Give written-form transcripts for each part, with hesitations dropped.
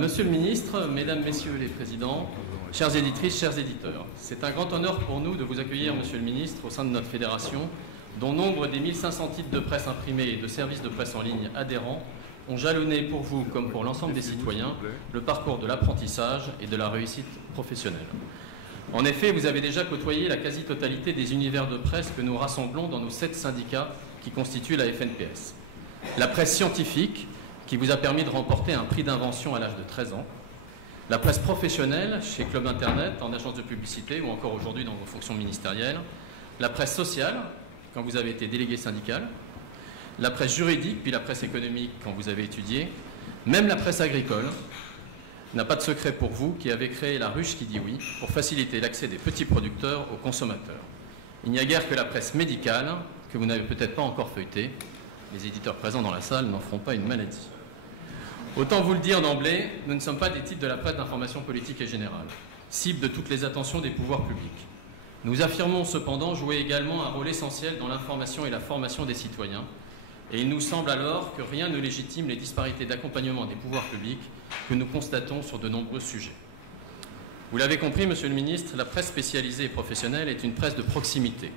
Monsieur le ministre, mesdames, messieurs les présidents, chères éditrices, chers éditeurs, c'est un grand honneur pour nous de vous accueillir, monsieur le ministre, au sein de notre fédération, dont nombre des 1500 titres de presse imprimés et de services de presse en ligne adhérents ont jalonné pour vous, comme pour l'ensemble des citoyens, le parcours de l'apprentissage et de la réussite professionnelle. En effet, vous avez déjà côtoyé la quasi-totalité des univers de presse que nous rassemblons dans nos 7 syndicats qui constituent la FNPS. La presse scientifique, qui vous a permis de remporter un prix d'invention à l'âge de 13 ans. La presse professionnelle, chez Club Internet, en agence de publicité ou encore aujourd'hui dans vos fonctions ministérielles. La presse sociale, quand vous avez été délégué syndical. La presse juridique, puis la presse économique, quand vous avez étudié. Même la presse agricole n'a pas de secret pour vous, qui avez créé la ruche qui dit oui, pour faciliter l'accès des petits producteurs aux consommateurs. Il n'y a guère que la presse médicale, que vous n'avez peut-être pas encore feuilletée. Les éditeurs présents dans la salle n'en feront pas une maladie. Autant vous le dire d'emblée, nous ne sommes pas des titres de la presse d'information politique et générale, cible de toutes les attentions des pouvoirs publics. Nous affirmons cependant jouer également un rôle essentiel dans l'information et la formation des citoyens, et il nous semble alors que rien ne légitime les disparités d'accompagnement des pouvoirs publics que nous constatons sur de nombreux sujets. Vous l'avez compris, monsieur le ministre, la presse spécialisée et professionnelle est une presse de proximité,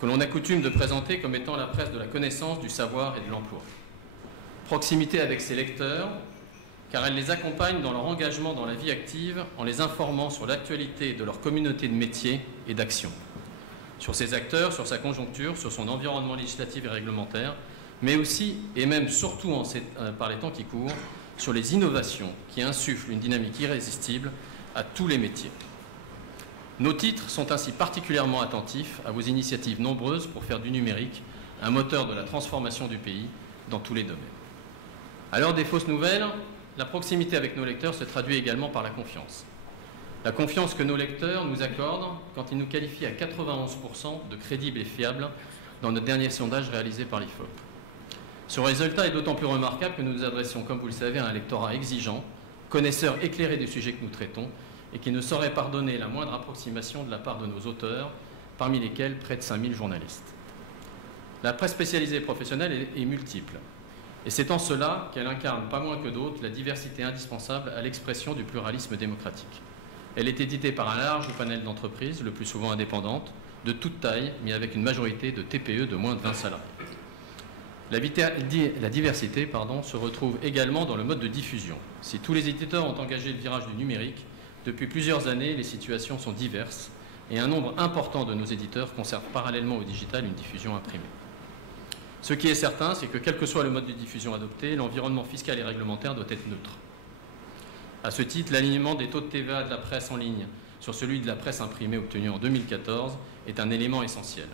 que l'on a coutume de présenter comme étant la presse de la connaissance, du savoir et de l'emploi. Proximité avec ses lecteurs, car elle les accompagne dans leur engagement dans la vie active en les informant sur l'actualité de leur communauté de métiers et d'action, sur ses acteurs, sur sa conjoncture, sur son environnement législatif et réglementaire, mais aussi et même surtout par les temps qui courent, sur les innovations qui insufflent une dynamique irrésistible à tous les métiers. Nos titres sont ainsi particulièrement attentifs à vos initiatives nombreuses pour faire du numérique un moteur de la transformation du pays dans tous les domaines. À l'heure des fausses nouvelles, la proximité avec nos lecteurs se traduit également par la confiance. La confiance que nos lecteurs nous accordent quand ils nous qualifient à 91% de crédibles et fiables dans notre dernier sondage réalisé par l'IFOP. Ce résultat est d'autant plus remarquable que nous nous adressions, comme vous le savez, à un lectorat exigeant, connaisseur éclairé du sujet que nous traitons et qui ne saurait pardonner la moindre approximation de la part de nos auteurs, parmi lesquels près de 5000 journalistes. La presse spécialisée et professionnelle est multiple. Et c'est en cela qu'elle incarne, pas moins que d'autres, la diversité indispensable à l'expression du pluralisme démocratique. Elle est éditée par un large panel d'entreprises, le plus souvent indépendantes, de toute taille, mais avec une majorité de TPE de moins de 20 salariés. La diversité se retrouve également dans le mode de diffusion. Si tous les éditeurs ont engagé le virage du numérique, depuis plusieurs années, les situations sont diverses et un nombre important de nos éditeurs conservent parallèlement au digital une diffusion imprimée. Ce qui est certain, c'est que quel que soit le mode de diffusion adopté, l'environnement fiscal et réglementaire doit être neutre. À ce titre, l'alignement des taux de TVA de la presse en ligne sur celui de la presse imprimée obtenu en 2014 est un élément essentiel.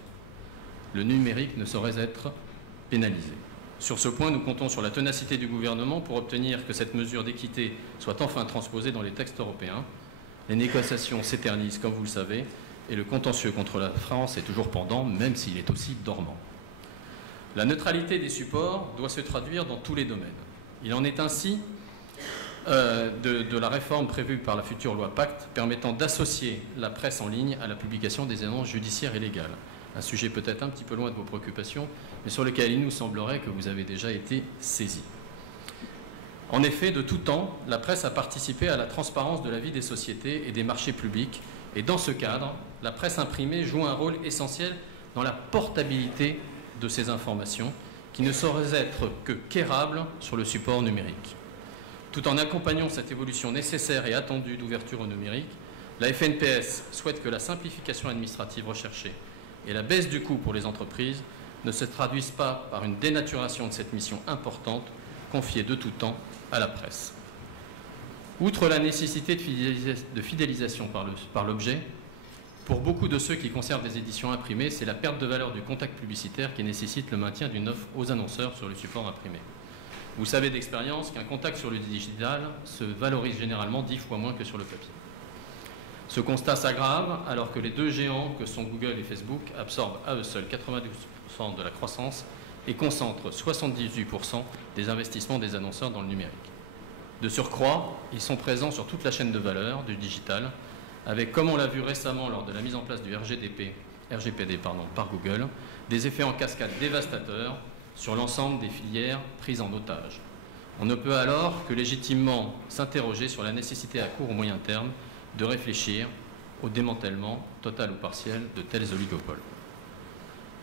Le numérique ne saurait être pénalisé. Sur ce point, nous comptons sur la ténacité du gouvernement pour obtenir que cette mesure d'équité soit enfin transposée dans les textes européens. Les négociations s'éternisent, comme vous le savez, et le contentieux contre la France est toujours pendant, même s'il est aussi dormant. La neutralité des supports doit se traduire dans tous les domaines. Il en est ainsi de la réforme prévue par la future loi Pacte permettant d'associer la presse en ligne à la publication des annonces judiciaires et légales. Un sujet peut-être un petit peu loin de vos préoccupations, mais sur lequel il nous semblerait que vous avez déjà été saisi. En effet, de tout temps, la presse a participé à la transparence de la vie des sociétés et des marchés publics, et dans ce cadre, la presse imprimée joue un rôle essentiel dans la portabilité de ces informations qui ne sauraient être que quérables sur le support numérique. Tout en accompagnant cette évolution nécessaire et attendue d'ouverture au numérique, la FNPS souhaite que la simplification administrative recherchée et la baisse du coût pour les entreprises ne se traduisent pas par une dénaturation de cette mission importante confiée de tout temps à la presse. Outre la nécessité de fidélisation par l'objet, pour beaucoup de ceux qui conservent des éditions imprimées, c'est la perte de valeur du contact publicitaire qui nécessite le maintien d'une offre aux annonceurs sur le support imprimé. Vous savez d'expérience qu'un contact sur le digital se valorise généralement 10 fois moins que sur le papier. Ce constat s'aggrave alors que les deux géants que sont Google et Facebook absorbent à eux seuls 92% de la croissance et concentrent 78% des investissements des annonceurs dans le numérique. De surcroît, ils sont présents sur toute la chaîne de valeur du digital, avec, comme on l'a vu récemment lors de la mise en place du RGPD par Google, des effets en cascade dévastateurs sur l'ensemble des filières prises en otage. On ne peut alors que légitimement s'interroger sur la nécessité à court ou moyen terme de réfléchir au démantèlement total ou partiel de tels oligopoles.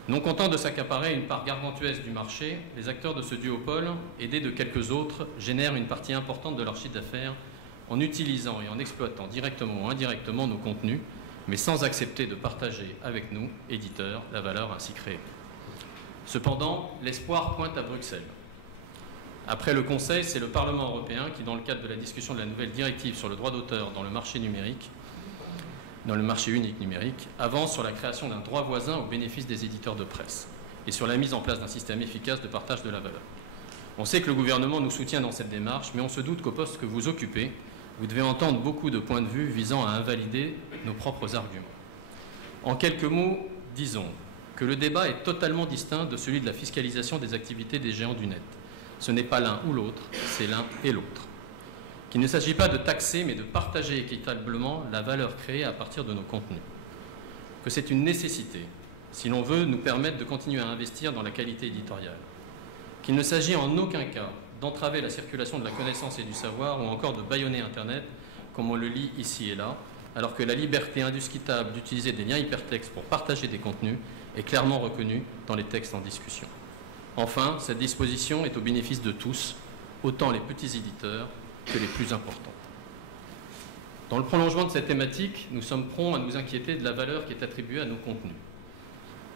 Non contents de s'accaparer une part gargantuesque du marché, les acteurs de ce duopole, aidés de quelques autres, génèrent une partie importante de leur chiffre d'affaires en utilisant et en exploitant directement ou indirectement nos contenus, mais sans accepter de partager avec nous, éditeurs, la valeur ainsi créée. Cependant, l'espoir pointe à Bruxelles. Après le Conseil, c'est le Parlement européen qui, dans le cadre de la discussion de la nouvelle directive sur le droit d'auteur dans le marché numérique, dans le marché unique numérique, avance sur la création d'un droit voisin au bénéfice des éditeurs de presse et sur la mise en place d'un système efficace de partage de la valeur. On sait que le gouvernement nous soutient dans cette démarche, mais on se doute qu'au poste que vous occupez, vous devez entendre beaucoup de points de vue visant à invalider nos propres arguments. En quelques mots, disons que le débat est totalement distinct de celui de la fiscalisation des activités des géants du net. Ce n'est pas l'un ou l'autre, c'est l'un et l'autre. Qu'il ne s'agit pas de taxer, mais de partager équitablement la valeur créée à partir de nos contenus. Que c'est une nécessité, si l'on veut nous permettre de continuer à investir dans la qualité éditoriale. Qu'il ne s'agit en aucun cas d'entraver la circulation de la connaissance et du savoir ou encore de bâillonner Internet, comme on le lit ici et là, alors que la liberté indiscutable d'utiliser des liens hypertextes pour partager des contenus est clairement reconnue dans les textes en discussion. Enfin, cette disposition est au bénéfice de tous, autant les petits éditeurs que les plus importants. Dans le prolongement de cette thématique, nous sommes prompts à nous inquiéter de la valeur qui est attribuée à nos contenus.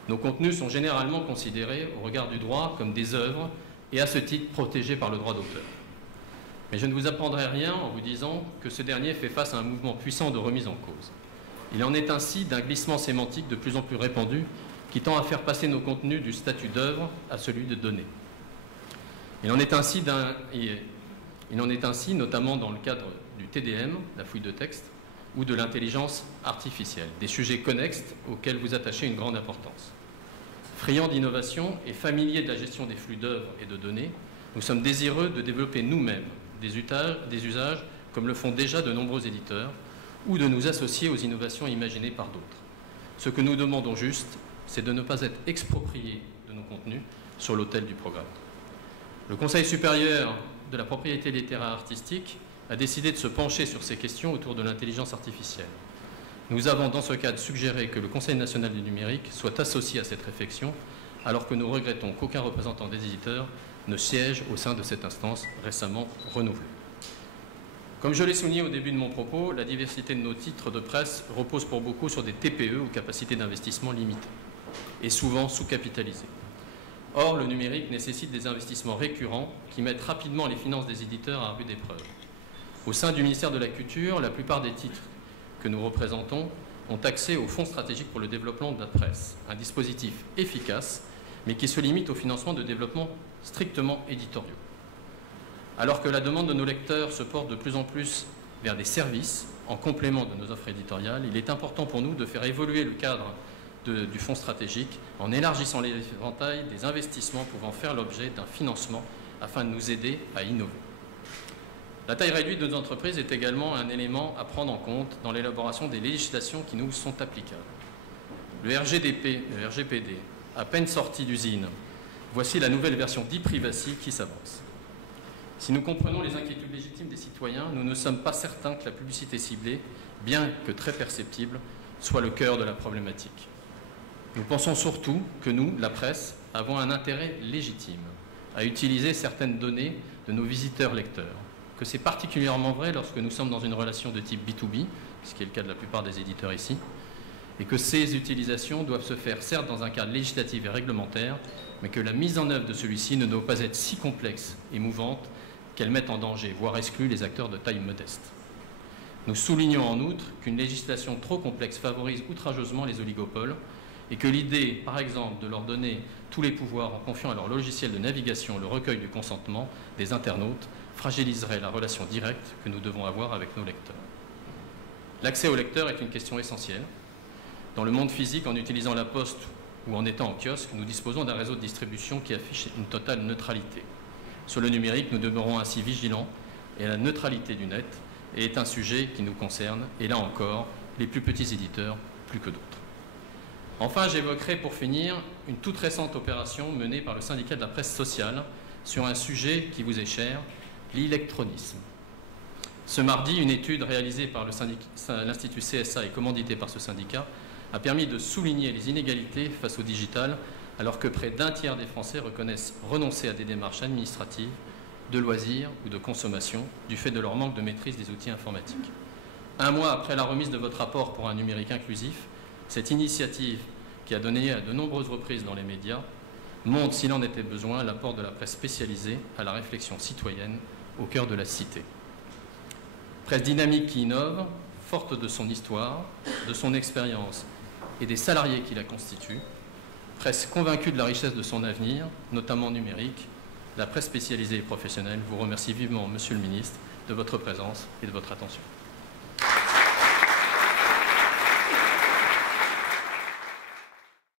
Nos contenus sont généralement considérés, au regard du droit, comme des œuvres et à ce titre protégés par le droit d'auteur. Mais je ne vous apprendrai rien en vous disant que ce dernier fait face à un mouvement puissant de remise en cause. Il en est ainsi d'un glissement sémantique de plus en plus répandu qui tend à faire passer nos contenus du statut d'œuvre à celui de données. Il en est ainsi notamment dans le cadre du TDM, la fouille de texte, ou de l'intelligence artificielle, des sujets connexes auxquels vous attachez une grande importance. Friands d'innovation et familiers de la gestion des flux d'œuvres et de données, nous sommes désireux de développer nous-mêmes des usages comme le font déjà de nombreux éditeurs, ou de nous associer aux innovations imaginées par d'autres. Ce que nous demandons juste, c'est de ne pas être expropriés de nos contenus sur l'autel du programme. Le Conseil supérieur de la propriété littéraire artistique a décidé de se pencher sur ces questions autour de l'intelligence artificielle. Nous avons dans ce cadre suggéré que le Conseil national du numérique soit associé à cette réflexion, alors que nous regrettons qu'aucun représentant des éditeurs ne siège au sein de cette instance récemment renouvelée. Comme je l'ai souligné au début de mon propos, la diversité de nos titres de presse repose pour beaucoup sur des TPE aux capacités d'investissement limitées et souvent sous-capitalisées. Or, le numérique nécessite des investissements récurrents qui mettent rapidement les finances des éditeurs à rude épreuve. Au sein du ministère de la Culture, la plupart des titres que nous représentons ont accès au Fonds stratégique pour le développement de la presse, un dispositif efficace, mais qui se limite au financement de développement strictement éditoriaux. Alors que la demande de nos lecteurs se porte de plus en plus vers des services en complément de nos offres éditoriales, il est important pour nous de faire évoluer le cadre du fonds stratégique en élargissant l'éventail des investissements pouvant faire l'objet d'un financement afin de nous aider à innover. La taille réduite de nos entreprises est également un élément à prendre en compte dans l'élaboration des législations qui nous sont applicables. Le RGPD, à peine sorti d'usine, voici la nouvelle version d'e-privacy qui s'avance. Si nous comprenons les inquiétudes légitimes des citoyens, nous ne sommes pas certains que la publicité ciblée, bien que très perceptible, soit le cœur de la problématique. Nous pensons surtout que nous, la presse, avons un intérêt légitime à utiliser certaines données de nos visiteurs-lecteurs, que c'est particulièrement vrai lorsque nous sommes dans une relation de type B2B, ce qui est le cas de la plupart des éditeurs ici, et que ces utilisations doivent se faire certes dans un cadre législatif et réglementaire, mais que la mise en œuvre de celui-ci ne doit pas être si complexe et mouvante qu'elle mette en danger, voire exclue les acteurs de taille modeste. Nous soulignons en outre qu'une législation trop complexe favorise outrageusement les oligopoles et que l'idée, par exemple, de leur donner tous les pouvoirs en confiant à leur logiciel de navigation le recueil du consentement des internautes fragiliserait la relation directe que nous devons avoir avec nos lecteurs. L'accès aux lecteurs est une question essentielle. Dans le monde physique, en utilisant la poste ou en étant en kiosque, nous disposons d'un réseau de distribution qui affiche une totale neutralité. Sur le numérique, nous demeurons ainsi vigilants et la neutralité du net est un sujet qui nous concerne, et là encore, les plus petits éditeurs plus que d'autres. Enfin, j'évoquerai pour finir une toute récente opération menée par le syndicat de la presse sociale sur un sujet qui vous est cher, l'électronisme. Ce mardi, une étude réalisée par l'Institut CSA et commanditée par ce syndicat a permis de souligner les inégalités face au digital, alors que près d'un tiers des Français reconnaissent renoncer à des démarches administratives, de loisirs ou de consommation, du fait de leur manque de maîtrise des outils informatiques. Un mois après la remise de votre rapport pour un numérique inclusif, cette initiative, qui a donné à de nombreuses reprises dans les médias, montre, s'il en était besoin, l'apport de la presse spécialisée à la réflexion citoyenne au cœur de la cité. Presse dynamique qui innove, forte de son histoire, de son expérience et des salariés qui la constituent, presse convaincue de la richesse de son avenir, notamment numérique, la presse spécialisée et professionnelle vous remercie vivement, Monsieur le Ministre, de votre présence et de votre attention.